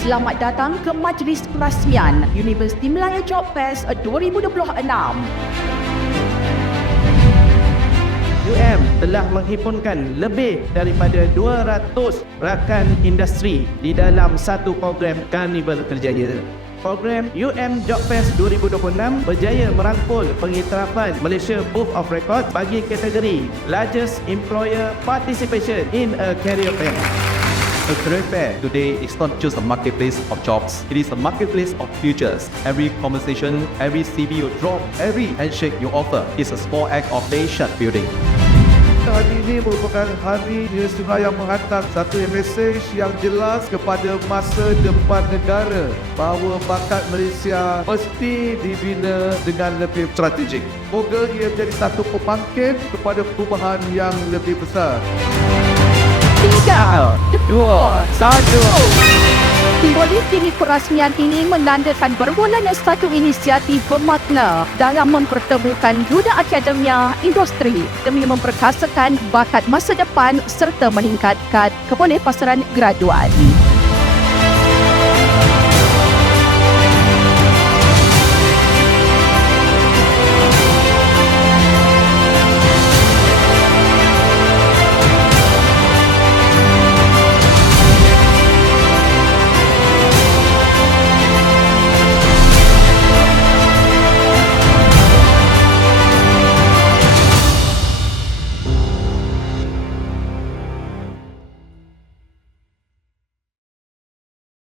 Selamat datang ke Majlis Perasmian Universiti Melayu Job Fest 2026. UM telah menghimpunkan lebih daripada 200 rakan industri di dalam satu program Karnival Kerjaya. Program Job Fest 2026 berjaya merangkul pengiktirafan Malaysia Book of Record bagi kategori Largest Employer Participation in a Career Fair. A career fair today is not just a marketplace of jobs, it is a marketplace of futures. Every conversation, every CV you drop, every handshake you offer is a small act of nation building. Hari ini merupakan hari Universiti Melayu yang menghantar satu mesej yang jelas kepada masa depan negara bahawa bakat Malaysia mesti dibina dengan lebih strategik. Semoga ia menjadi satu pembangkit kepada perubahan yang lebih besar. 3, 2, 1. Simbolis dini perasmian ini menandakan bermulanya satu inisiatif bermakna dalam mempertemukan dunia akademia industri demi memperkasakan bakat masa depan serta meningkatkan kebolehpasaran graduan.